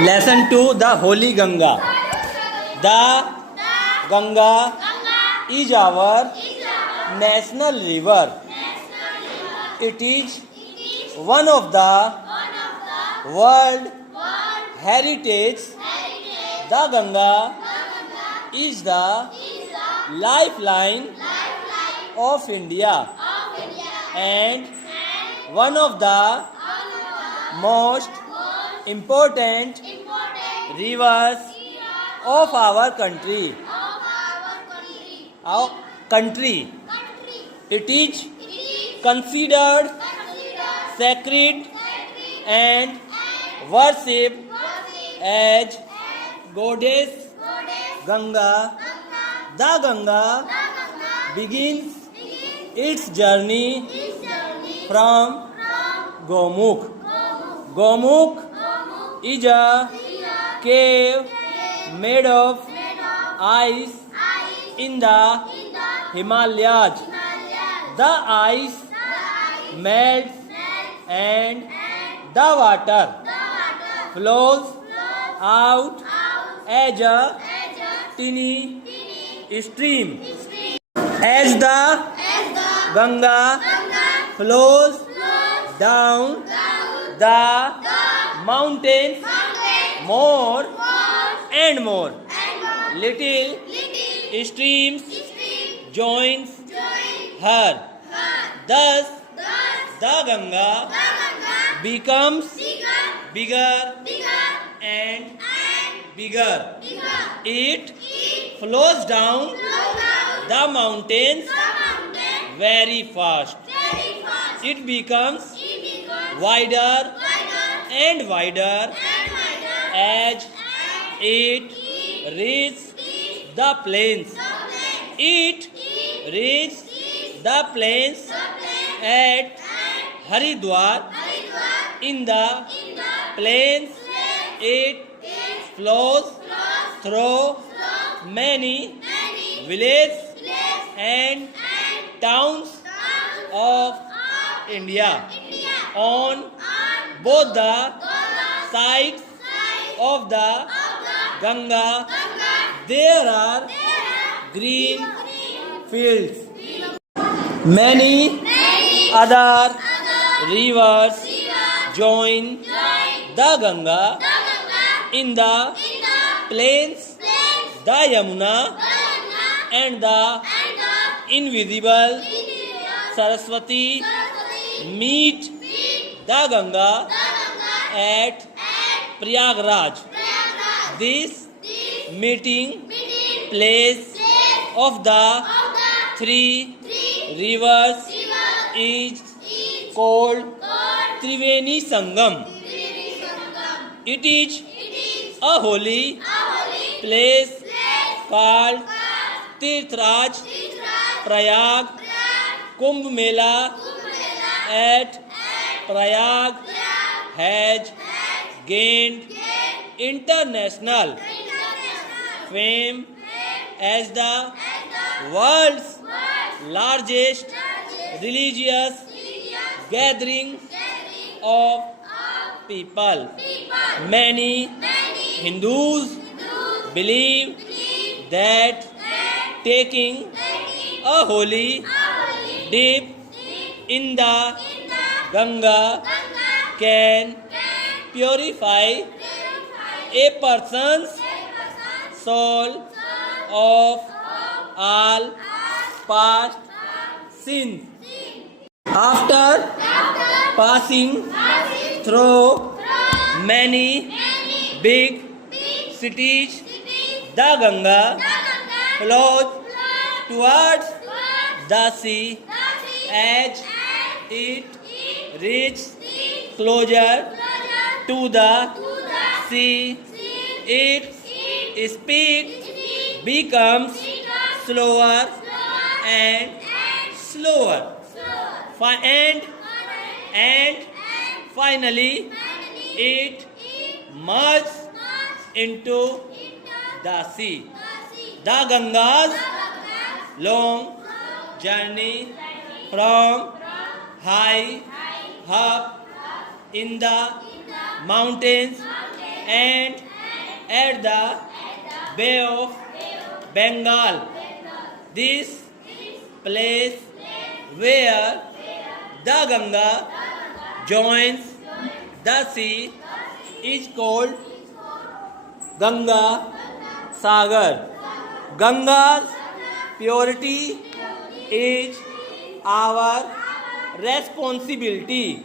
Lesson 2, the Holy Ganga. The Ganga is our national river. It is one of the world heritage. The Ganga is the lifeline of India and one of the most important rivers of our country. It is considered sacred and worshipped as goddess Ganga. The Ganga begins its journey from Gomukh. Gomukh is a cave made of ice in the Himalayas. The ice melts and the water flows out as a tiny stream. As the Ganga flows down the mountains, more and more little streams joins her. Thus, the Ganga becomes bigger and bigger. It flows down the mountains very fast. It becomes wider and wider as it reaches the plains. It reaches the plains at Haridwar. In the plains, it flows through many villages and towns of India. On both the sides of the Ganga, there are green fields. Many other rivers join the Ganga. In the plains, the Yamuna and the invisible Saraswati meet the Ganga at Prayagraj. This meeting place of the three rivers is called Triveni Sangam. It is a holy place called Tirthraj. Prayag Kumbh Mela at Prayag has gained international fame as the world's largest religious gathering of people. Many Hindus believe that taking a holy dip in the Ganga can purify a person's soul of all past sins. After passing through many big cities, the Ganga flows towards the sea. As it reaches closer to the sea, its speed becomes slower and slower. And finally, it merges into the sea. The Ganga's long journey from high up in the mountains and at the Bay of Bengal. This place where the Ganga joins the sea is called Ganga Sagar. Ganga's purity is our responsibility.